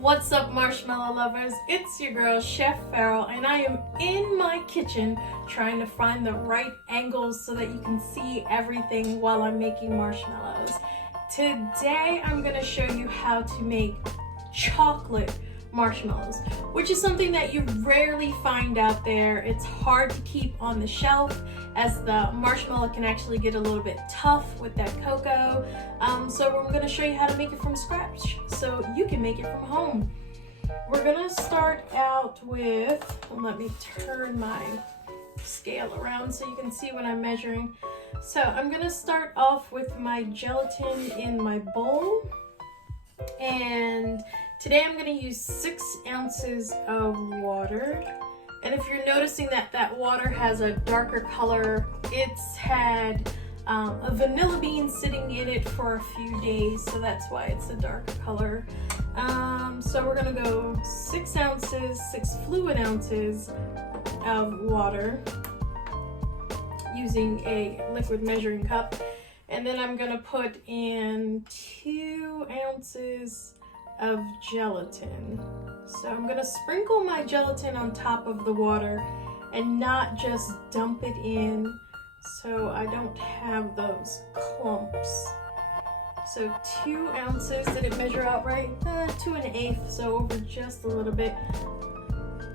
What's up, marshmallow lovers? It's your girl, Chef Farrell, and I am in my kitchen trying to find the right angles so that you can see everything while I'm making marshmallows. Today, I'm going to show you how to make chocolate marshmallows, which is something that you rarely find out there. It's hard to keep on the shelf as the marshmallow can actually get a little bit tough with that cocoa. So we're going to show you how to make it from scratch so you can make it from home. We're going to start out with, let me turn my scale around so you can see what I'm measuring. So I'm going to start off with my gelatin in my bowl, and today I'm going to use 6 ounces of water. And if you're noticing that that water has a darker color, it's had a vanilla bean sitting in it for a few days, so that's why it's a darker color. So we're going to go 6 ounces, 6 fluid ounces of water using a liquid measuring cup. And then I'm going to put in 2 ounces of gelatin. So I'm going to sprinkle my gelatin on top of the water and not just dump it in so I don't have those clumps. So 2 ounces, did it measure out right? 2 1/8, so over just a little bit.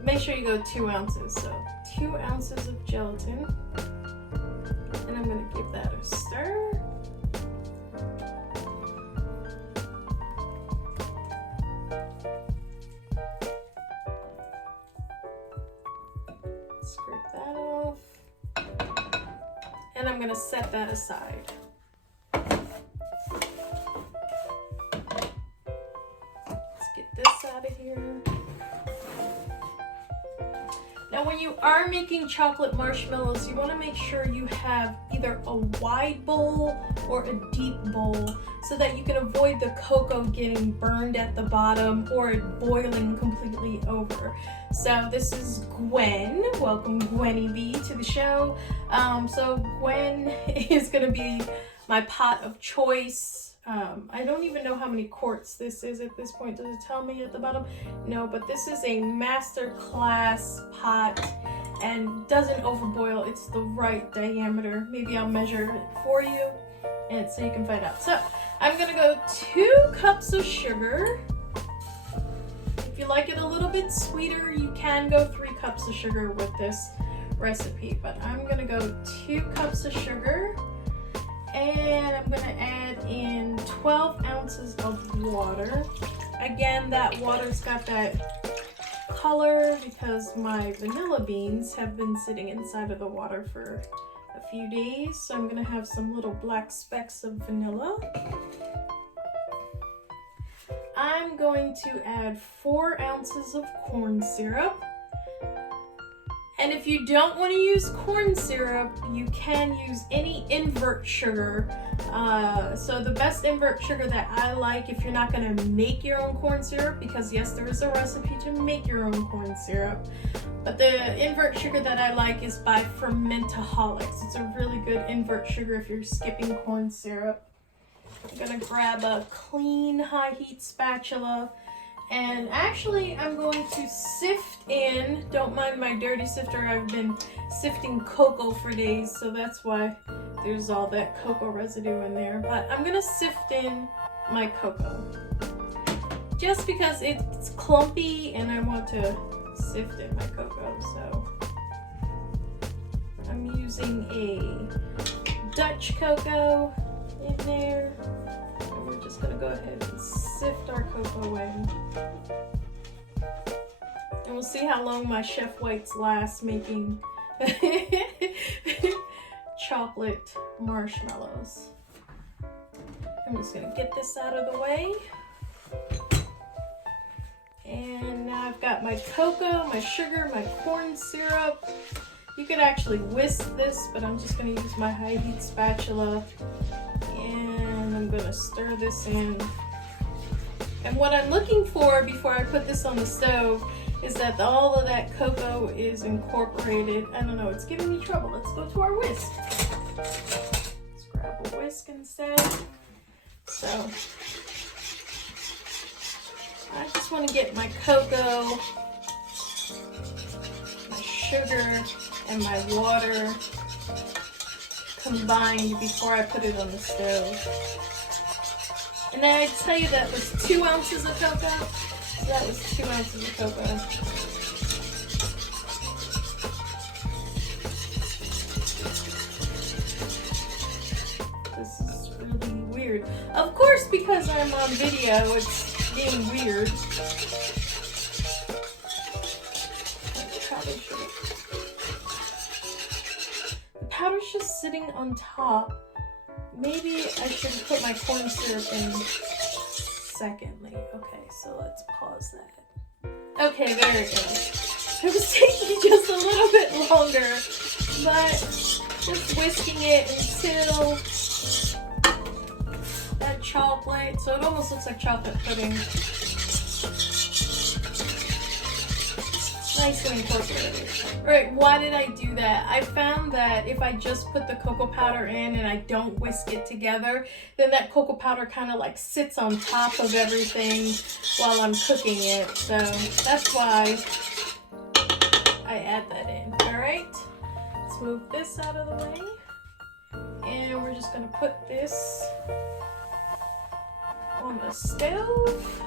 Make sure you go 2 ounces. So 2 ounces of gelatin. And I'm going to give that a stir. Scrape that off. And I'm going to set that aside. Let's get this out of here. Now, when you are making chocolate marshmallows, you want to make sure you have either a wide bowl or a deep bowl so that you can avoid the cocoa getting burned at the bottom or it boiling completely over. So this is Gwen. Welcome, Gwenny B, to the show. So Gwen is going to be my pot of choice. I don't even know how many quarts this is at this point. Does it tell me at the bottom? No, but this is a master class pot and doesn't overboil. It's the right diameter. Maybe I'll measure it for you and so you can find out. So I'm gonna go 2 cups of sugar. If you like it a little bit sweeter, you can go 3 cups of sugar with this recipe, but I'm gonna go 2 cups of sugar. And I'm going to add in 12 ounces of water. Again, that water's got that color because my vanilla beans have been sitting inside of the water for a few days. So I'm going to have some little black specks of vanilla. I'm going to add 4 ounces of corn syrup. And if you don't want to use corn syrup, you can use any invert sugar. So the best invert sugar that I like, if you're not going to make your own corn syrup, because yes, there is a recipe to make your own corn syrup, but the invert sugar that I like is by Fermentaholics. It's a really good invert sugar if you're skipping corn syrup. I'm going to grab a clean high heat spatula. And actually, I'm going to sift in, don't mind my dirty sifter, I've been sifting cocoa for days, so that's why there's all that cocoa residue in there. But I'm going to sift in my cocoa, just because it's clumpy and I want to sift in my cocoa. So I'm using a Dutch cocoa in there. We're just going to go ahead and sift our cocoa in. And we'll see how long my chef whites last making chocolate marshmallows. I'm just going to get this out of the way. And now I've got my cocoa, my sugar, my corn syrup. You could actually whisk this, but I'm just going to use my high heat spatula. And I'm going to stir this in. And what I'm looking for before I put this on the stove is that all of that cocoa is incorporated. I don't know, it's giving me trouble. Let's go to our whisk. Let's grab a whisk instead. So I just want to get my cocoa, my sugar, and my water combined before I put it on the stove. And then I tell you that was 2 ounces of cocoa. So that was 2 ounces of cocoa. This is really weird. Of course, because I'm on video, it's being weird. The powder's just sitting on top. Maybe I should put my corn syrup in secondly. Okay, so let's pause that. Okay, there it is. It was taking just a little bit longer, but just whisking it until that chocolate, so it almost looks like chocolate pudding. Nice and incorporated. Alright, why did I do that? I found that if I just put the cocoa powder in and I don't whisk it together, then that cocoa powder kind of like sits on top of everything while I'm cooking it. So that's why I add that in. Alright, let's move this out of the way. And we're just going to put this on the stove.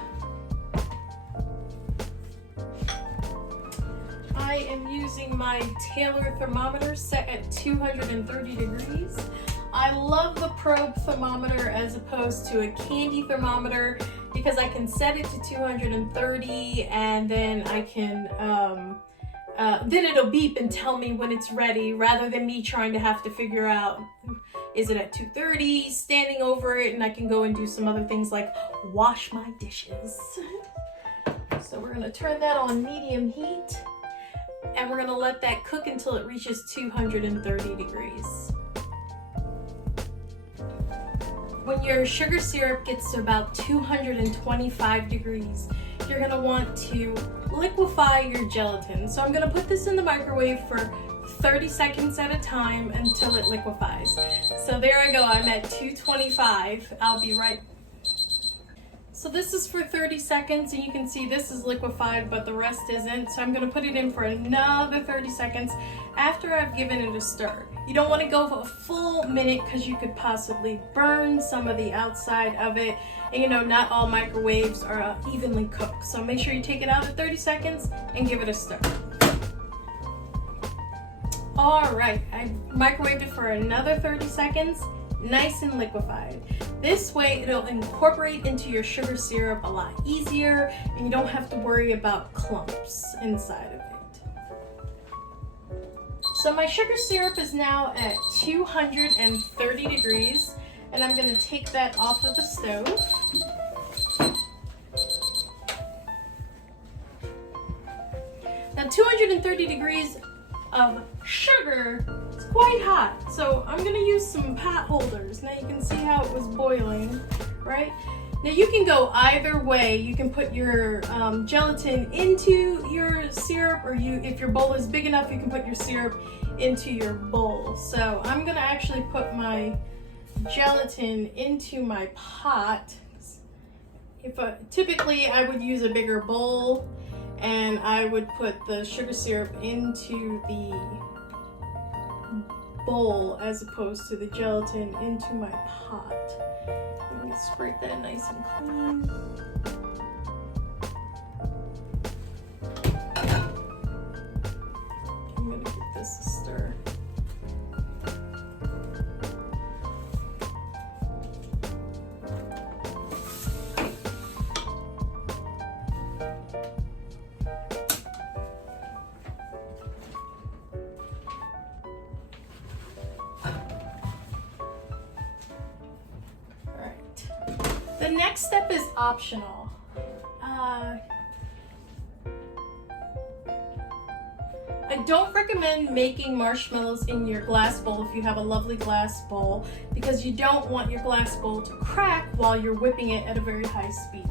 I am using my Taylor thermometer set at 230 degrees. I love the probe thermometer as opposed to a candy thermometer because I can set it to 230 and then I can, then it'll beep and tell me when it's ready rather than me trying to have to figure out, is it at 230, standing over it, and I can go and do some other things like wash my dishes. So we're gonna turn that on medium heat. And we're going to let that cook until it reaches 230 degrees. When your sugar syrup gets to about 225 degrees, you're going to want to liquefy your gelatin. So I'm going to put this in the microwave for 30 seconds at a time until it liquefies. So there I go, I'm at 225. I'll be right back. So this is for 30 seconds, and you can see this is liquefied, but the rest isn't. So I'm gonna put it in for another 30 seconds after I've given it a stir. You don't wanna go for a full minute because you could possibly burn some of the outside of it. And you know, not all microwaves are evenly cooked. So make sure you take it out at 30 seconds and give it a stir. All right, I microwaved it for another 30 seconds, nice and liquefied. This way it'll incorporate into your sugar syrup a lot easier and you don't have to worry about clumps inside of it. So my sugar syrup is now at 230 degrees and I'm going to take that off of the stove. Now 230 degrees of sugar is quite hot, so I'm gonna use some pot holders. Now you can see how it was boiling, right? Now you can go either way. You can put your gelatin into your syrup, or if your bowl is big enough, you can put your syrup into your bowl. So I'm gonna actually put my gelatin into my pot. Typically I would use a bigger bowl, and I would put the sugar syrup into the bowl as opposed to the gelatin into my pot. Let me scrape that nice and clean. I'm gonna give this a stir. The next step is optional. I don't recommend making marshmallows in your glass bowl if you have a lovely glass bowl, because you don't want your glass bowl to crack while you're whipping it at a very high speed.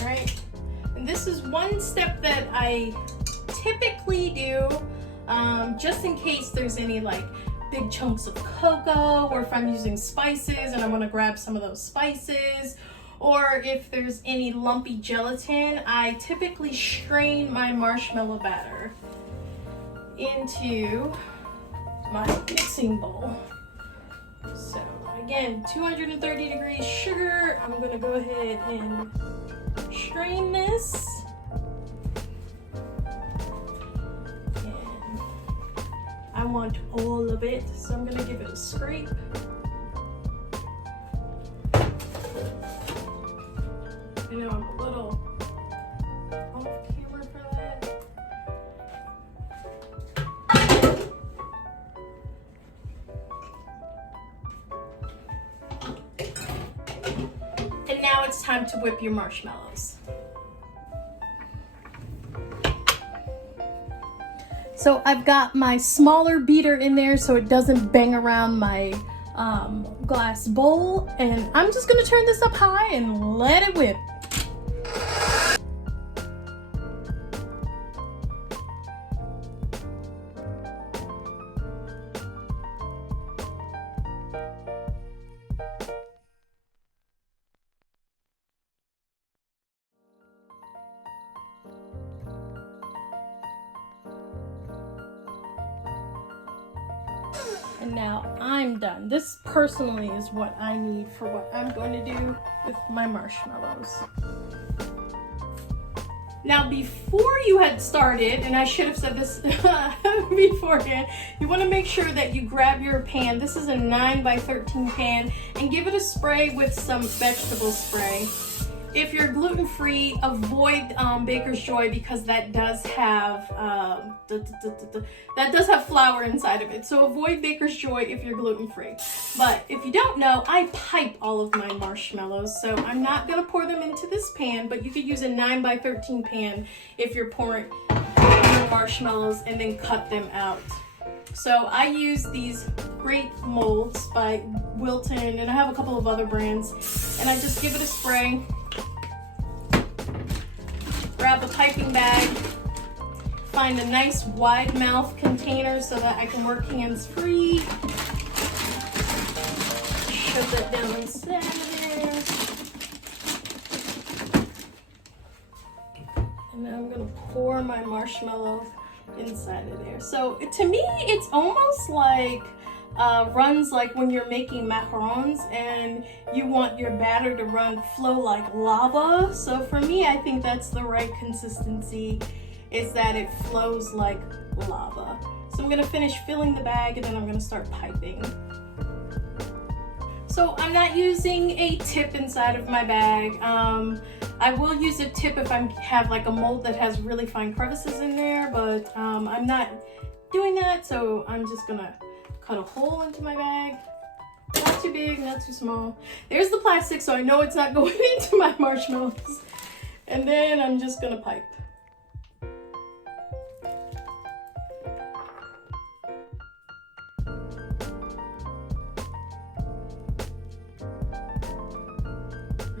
All right? And this is one step that I typically do, just in case there's any like big chunks of cocoa, or if I'm using spices and I want to grab some of those spices, or if there's any lumpy gelatin, I typically strain my marshmallow batter into my mixing bowl. So again, 230 degrees sugar. I'm gonna go ahead and strain this. And I want all of it, so I'm gonna give it a scrape. I know I'm a little off camera for that. And now it's time to whip your marshmallows. So I've got my smaller beater in there so it doesn't bang around my glass bowl, and I'm just gonna turn this up high and let it whip. And now I'm done. This personally is what I need for what I'm going to do with my marshmallows. Now before you had started, and I should have said this beforehand, you want to make sure that you grab your pan. This is a 9x13 pan, and give it a spray with some vegetable spray. If you're gluten-free, avoid Baker's Joy because that does have flour inside of it. So avoid Baker's Joy if you're gluten-free. But if you don't know, I pipe all of my marshmallows, so I'm not gonna pour them into this pan, but you could use a 9x13 pan if you're pouring your marshmallows and then cut them out. So I use these great molds by Wilton, and I have a couple of other brands, and I just give it a spray. Grab a piping bag, find a nice wide mouth container so that I can work hands-free. Shove that down inside there. And then I'm gonna pour my marshmallow inside of there. So to me, it's almost like runs like when you're making macarons and you want your batter to flow like lava. So for me, I think that's the right consistency, is that it flows like lava. So I'm gonna finish filling the bag and then I'm gonna start piping. So I'm not using a tip inside of my bag. I will use a tip if I have like a mold that has really fine crevices in there, but I'm not doing that, so I'm just gonna cut a hole into my bag. Not too big, not too small. There's the plastic, so I know it's not going into my marshmallows. And then I'm just gonna pipe.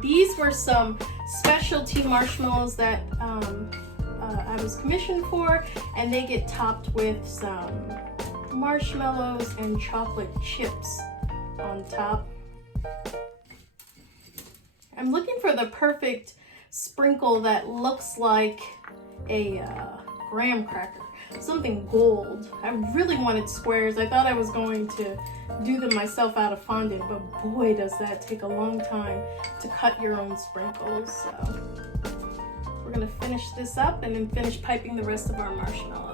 These were some specialty marshmallows that I was commissioned for, and they get topped with some marshmallows and chocolate chips on top. I'm looking for the perfect sprinkle that looks like a graham cracker, something gold. I really wanted squares. I thought I was going to do them myself out of fondant, but boy, does that take a long time to cut your own sprinkles. So we're gonna finish this up and then finish piping the rest of our marshmallows.